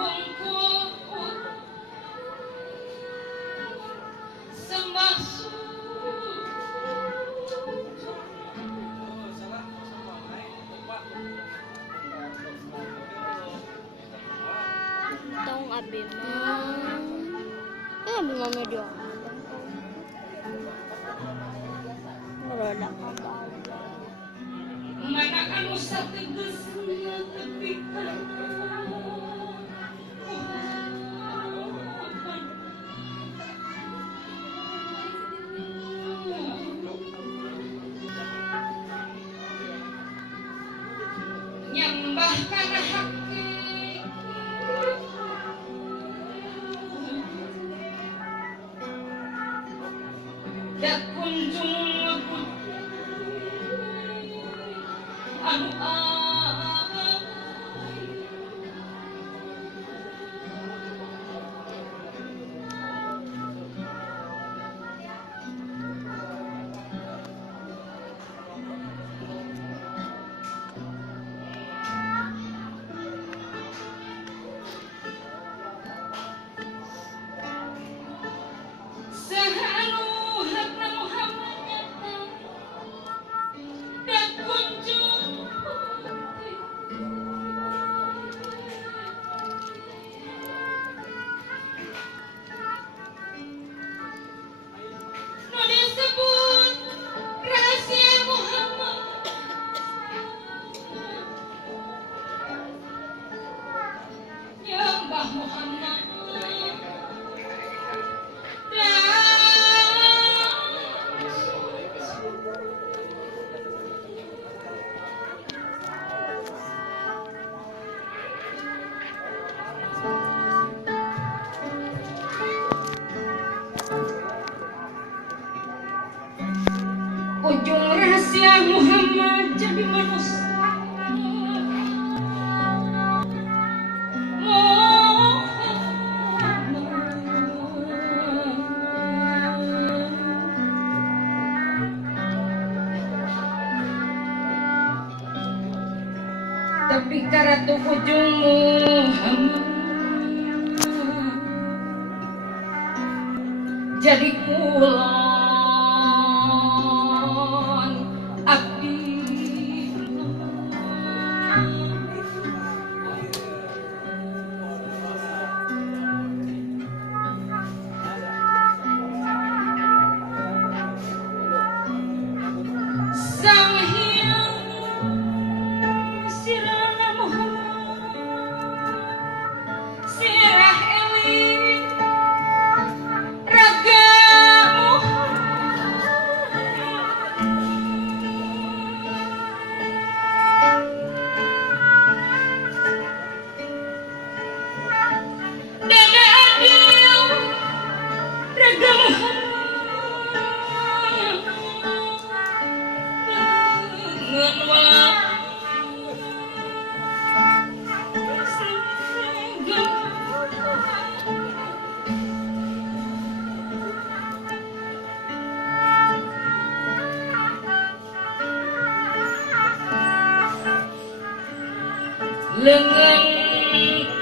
Tong abi mah. Abi mah medio. Merodak apa? Mana anu sategesna tepi nyembah kana haki dak kunjung ngebut anu sahanu hakna Muhammad nyata dak kunjung nu disebut rahasia Muhammad nyembah Muhammad ujung rahasia Muhammad jadi manusia tapi karatu ujung Muhammad jadi kulon abdi sang hyang sirana Muhammad sirah eling raga dada adil raga Muhammad dengan walau lengan